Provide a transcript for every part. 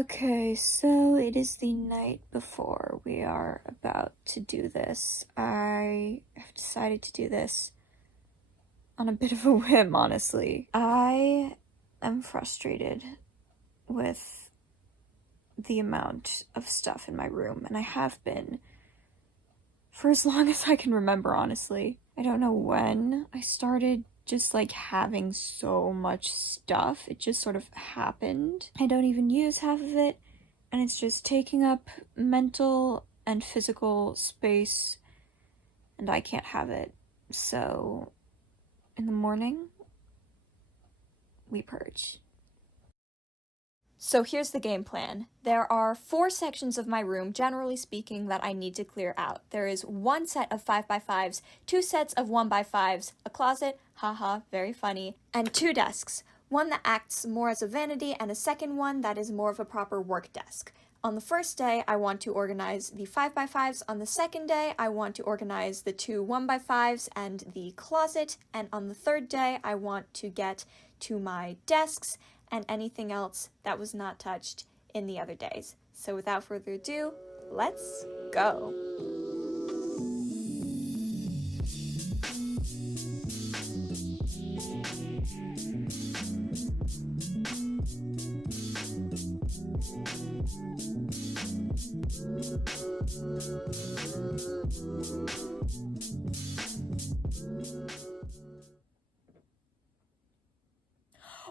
Okay, so it is the night before we are about to do this. I have decided to do this on a bit of a whim, honestly. I am frustrated with the amount of stuff in my room, and I have been for as long as I can remember, honestly. I don't know when I started just like having so much stuff. It just sort of happened. I don't even use half of it, and it's just taking up mental and physical space, and I can't have it. So in the morning, we purge. So here's the game plan. There are 4 sections of my room, generally speaking, that I need to clear out. There is 1 set of 5x5s, 2 sets of 1x5s, a closet, haha, very funny, and 2 desks. One that acts more as a vanity and a second one that is more of a proper work desk. On the first day, I want to organize the 5x5s. On the second day, I want to organize the 2 1x5s and the closet. And on the third day, I want to get to my desks and anything else that was not touched in the other days. So without further ado, let's go.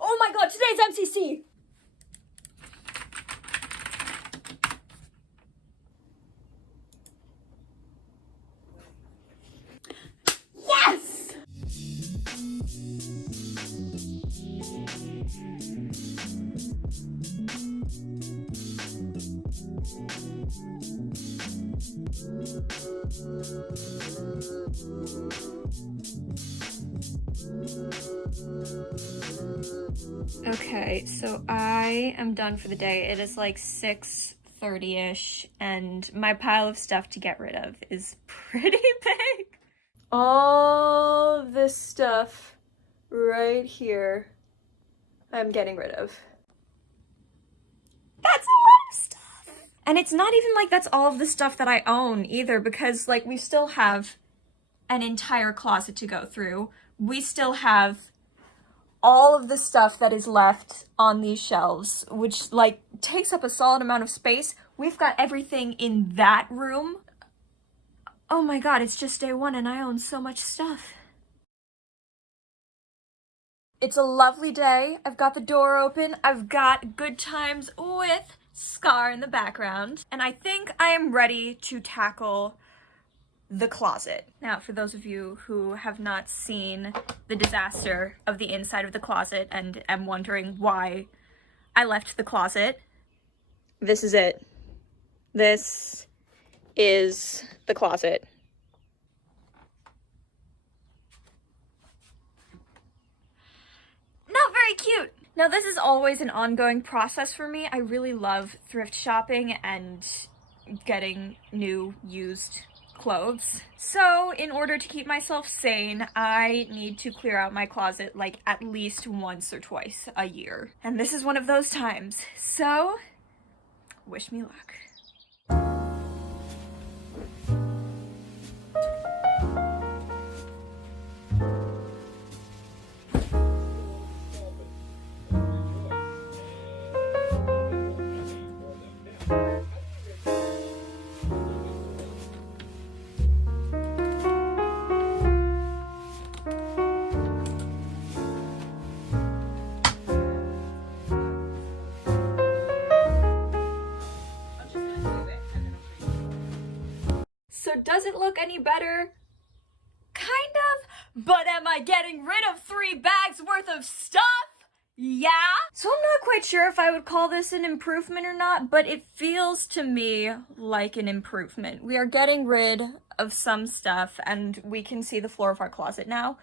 Oh my god, today's MCC! Yes! Okay, so I am done for the day. It is like 6:30-ish, and my pile of stuff to get rid of is pretty big. All this stuff right here, I'm getting rid of. That's a lot of stuff! And it's not even like that's all of the stuff that I own either, because like we still have an entire closet to go through. We still have all of the stuff that is left on these shelves, which like takes up a solid amount of space. We've got everything in that room. Oh my god, it's just day 1 and I own so much stuff. It's a lovely day. I've got the door open. I've got Good Times with Scar in the background. And I think I am ready to tackle the closet. Now, for those of you who have not seen the disaster of the inside of the closet and am wondering why I left the closet, this is it. This is the closet. Not very cute. Now, this is always an ongoing process for me. I really love thrift shopping and getting new, used clothes. So in order to keep myself sane, I need to clear out my closet like at least once or twice a year. And this is one of those times. So wish me luck. So does it look any better? Kind of, but am I getting rid of 3 bags worth of stuff? Yeah? So I'm not quite sure if I would call this an improvement or not, but it feels to me like an improvement. We are getting rid of some stuff and we can see the floor of our closet now.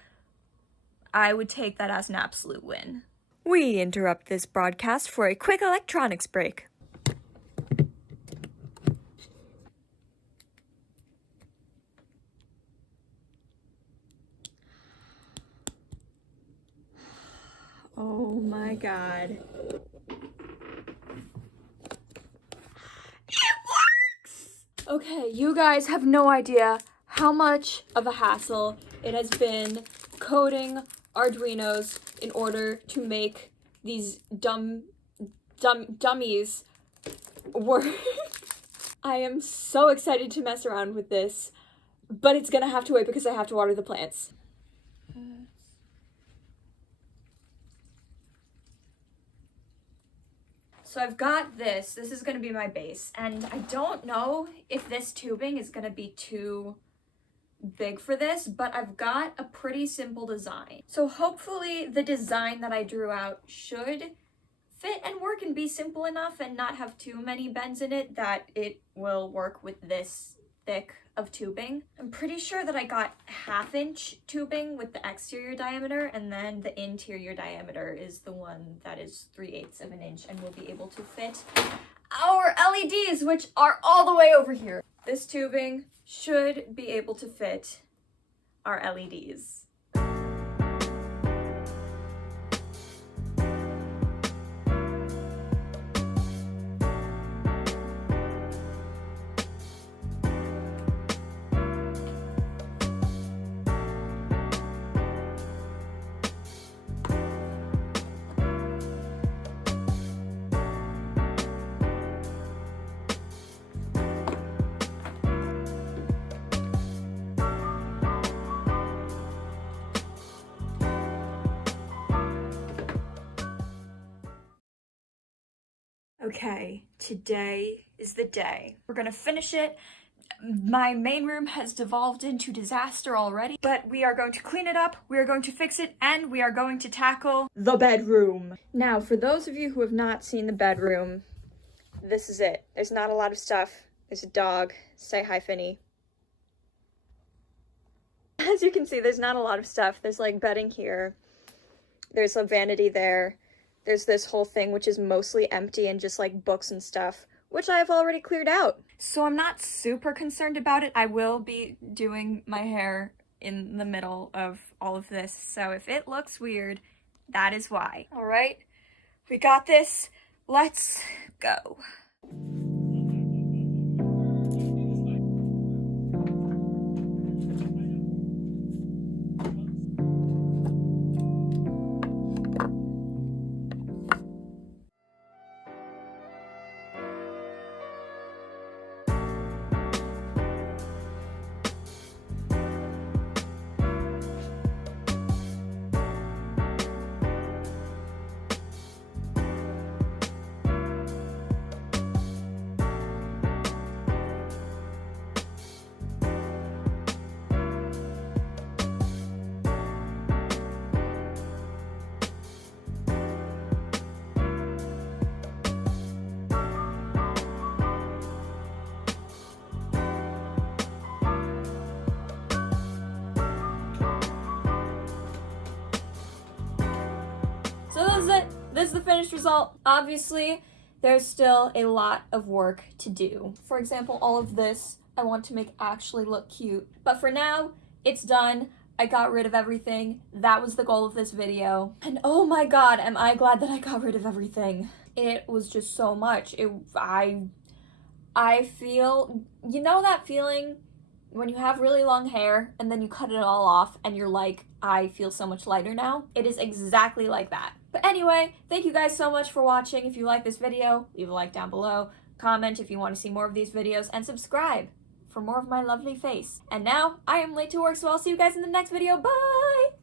I would take that as an absolute win. We interrupt this broadcast for a quick electronics break. Oh my god. Okay, you guys have no idea how much of a hassle it has been coding Arduinos in order to make these dummies work. I am so excited to mess around with this, but it's gonna have to wait because I have to water the plants. So I've got this. This is going to be my base. And I don't know if this tubing is going to be too big for this, but I've got a pretty simple design. So hopefully the design that I drew out should fit and work and be simple enough and not have too many bends in it that it will work with this thick of tubing. I'm pretty sure that I got 1/2" tubing with the exterior diameter, and then the interior diameter is the one that is 3/8 of an inch and will be able to fit our LEDs, which are all the way over here. This tubing should be able to fit our LEDs. Okay, today is the day. We're gonna finish it. My main room has devolved into disaster already, but we are going to clean it up, we are going to fix it, and we are going to tackle the bedroom. Now, for those of you who have not seen the bedroom, this is it. There's not a lot of stuff. There's a dog. Say hi, Finny. As you can see, there's not a lot of stuff. There's like bedding here. There's a vanity there. There's this whole thing which is mostly empty and just like books and stuff, which I have already cleared out. So I'm not super concerned about it. I will be doing my hair in the middle of all of this, so if it looks weird, that is why. All right, we got this. Let's go. So this is it. This is the finished result. Obviously, there's still a lot of work to do. For example, all of this I want to make actually look cute. But for now, it's done. I got rid of everything. That was the goal of this video. And oh my god, am I glad that I got rid of everything. It was just so much. I feel, you know that feeling when you have really long hair and then you cut it all off and you're like, I feel so much lighter now? It is exactly like that. But anyway, thank you guys so much for watching. If you like this video, leave a like down below, comment if you want to see more of these videos, and subscribe for more of my lovely face. And now, I am late to work, so I'll see you guys in the next video. Bye!